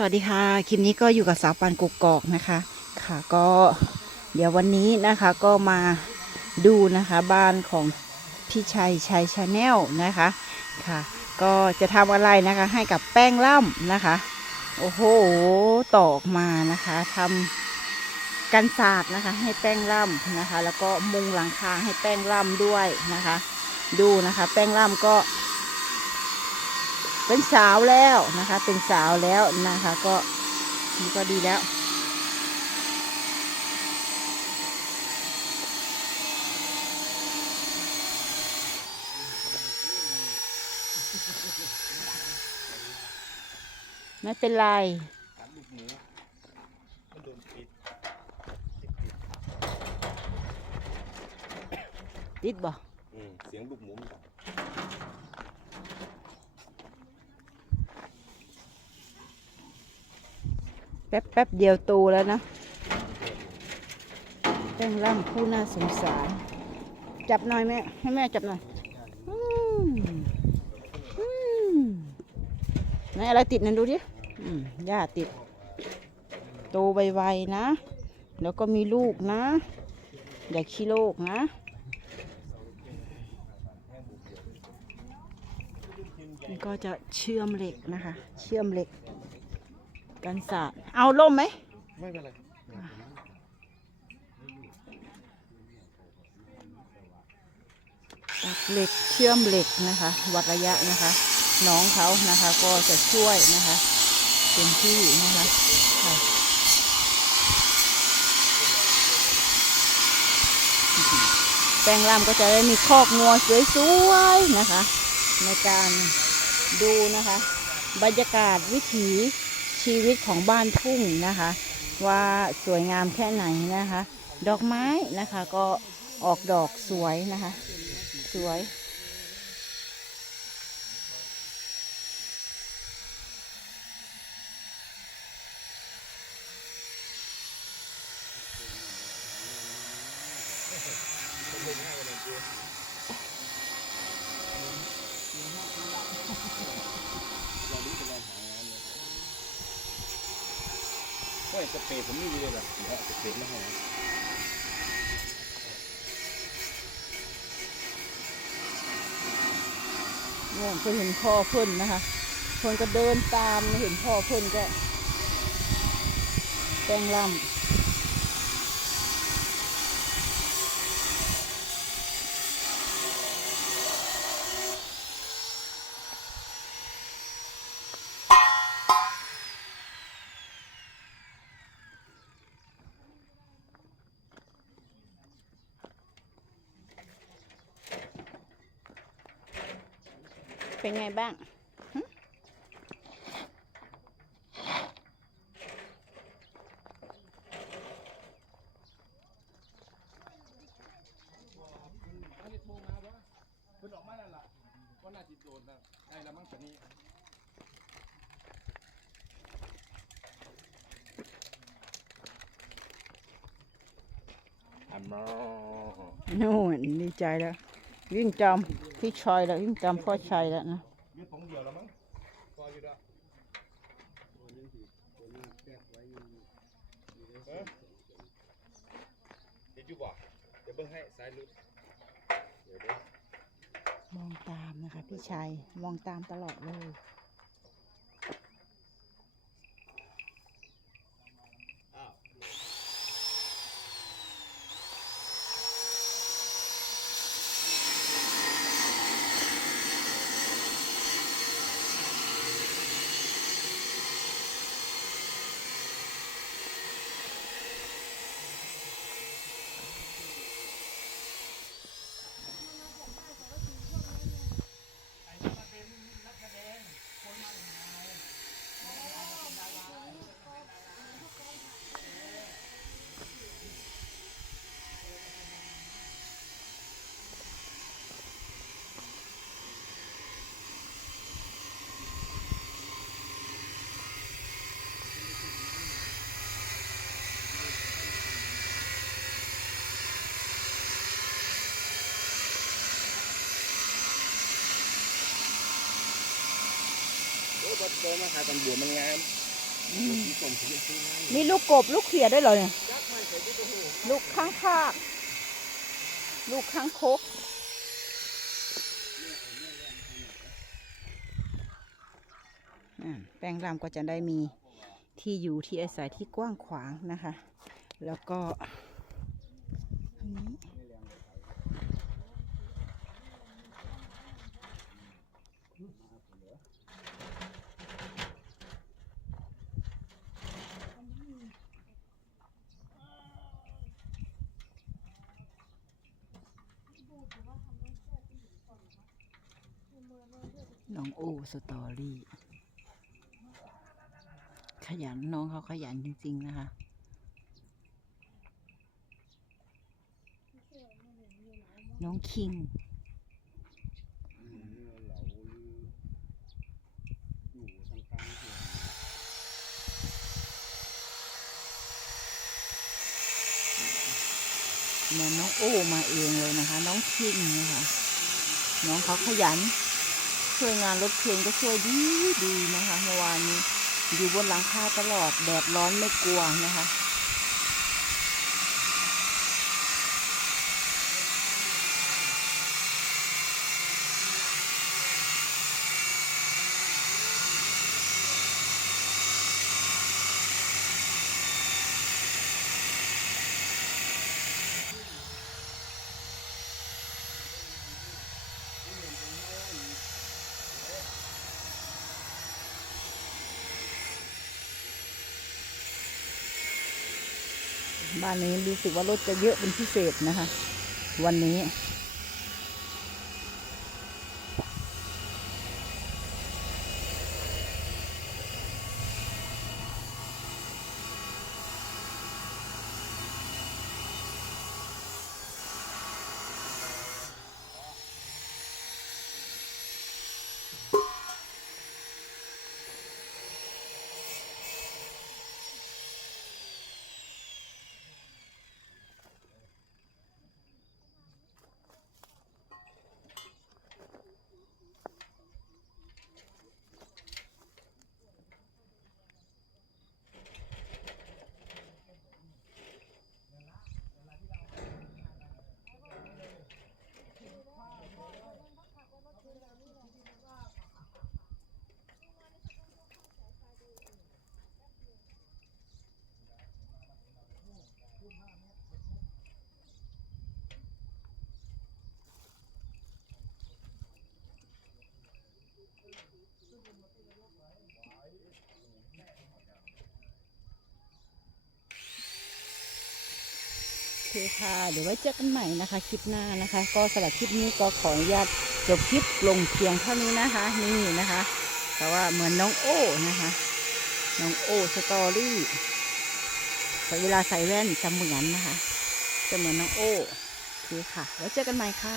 สวัสดีค่ะ คลิปนี้ก็อยู่กับสาวปานกุกอกนะคะ ค่ะก็เดี๋ยววันนี้นะคะก็มาดูนะคะบ้านของพี่ชัยชัยชาแนลนะคะค่ะ ก็จะทำอะไรนะคะให้กับแป้งล่ำนะคะ โอ้โหตอกมานะคะทำกันศาสตร์นะคะ ให้แป้งล่ำนะคะ แล้วก็มุงหลังคาให้แป้งล่ำด้วยนะคะ ดูนะคะ แป้งล่ำก็ เป็นสาวแล้วนะคะ เป็นสาวแล้วนะคะ ก็นี่ก็ดีแล้วไม่เป็นไรถามลูกหมูมันโดนปิดติดบ่อืมเสียงลูกหมูมันดัง แป๊บแป๊บเดียวโตแล้วนะแป้งร่ำผู้น่าสงสาร จับหน่อยแม่ ให้แม่จับหน่อยอืมอืมไหนอะไรติดนั่นดูดิหญ้าติด โตไวๆนะ แล้วก็มีลูกนะ อย่าขี้โลกนะนี่ก็จะเชื่อมเหล็กนะคะ เชื่อมเหล็ก กันศาสตร์เอาล่มไหม ไม่เป็นไรตัดเหล็กเชื่อมเหล็กนะคะ วัดระยะนะคะ น้องเขานะคะก็จะช่วยนะคะเต็มที่นะคะค่ะแปลงร่ำก็จะได้มีคอกงัวสวยๆนะคะ ในการดูนะคะ บรรยากาศวิถี ชีวิตของบ้านทุ่งนะคะ ว่าสวยงามแค่ไหนนะคะ ดอกไม้นะคะก็ออกดอกสวยนะคะ สวย สเปรย์ผมนี่เลยแบบเดี๋ยวสเปรย์ไม่ให้นะเนี่ยเพิ่นเห็นพ่อเพิ่นนะคะเพิ่นก็เดินตามเห็นพ่อเพิ่นก็แปลงลำ เป็นไงบ้างหึคุณออกมาแล้วล่ะก็น่าจะโดนนะได้ละมั้งตัวนี้อันมอนู่นดีใจแล้ว วิ่งจำพี่ชายแล้ววิ่งจำพ่อชายแล้วนะยืดผมเดียวแล้วมั้งพออยู่แล้วเอ๊ะเดี๋ยวจูบอกเดี๋ยวเบิ่งให้สายลุดเดี๋ยวเดี๋ยวมองตามนะคะพี่ชายมองตามตลอดเลย โดนมาหาตำรวมันงามอืมสีส้มสีชมพูไงมีลูกกบลูกเขียดด้วยเหรอเนี่ย ยักษ์ไม่ใส่ที่ตัวหูลูกข้างคาก ลูกข้างคก อ่าแป้งรำก็จะได้มีที่อยู่ที่อาศัยที่กว้างขวางนะคะ แล้วก็อันนี้ น้องโอสตอรี่ ขยันน้องเขาขยันจริง ๆ นะคะ น้องคิง เหลาหรืออยู่ทางกลางหัวเหมือนน้องโอ้มาเองเลยนะคะ น้องคิงนะคะ น้องเขาขยัน ช่วยงานรถเข็นก็ช่วยดีดีนะคะเมื่อวานนี้อยู่บนหลังคาตลอดแดดร้อนไม่กลัวนะคะ บ้านนี้รู้สึกว่ารถจะเยอะเป็นพิเศษนะคะ วันนี้ คค่ะ เดี๋ยวไว้เจอกันใหม่นะคะ คลิปหน้านะคะ ก็สำหรับคลิปนี้ก็ขออนุญาตจบคลิปลงเพียงเท่านี้นะคะ นี่นะคะ แต่ว่าเหมือนน้องโอ้นะคะ น้องโอ้สตอรี่แต่เวลาใส่แว่นจะเหมือนนะคะ จะเหมือนน้องโอ้โอเคค่ะ ไว้เจอกันใหม่ค่ะ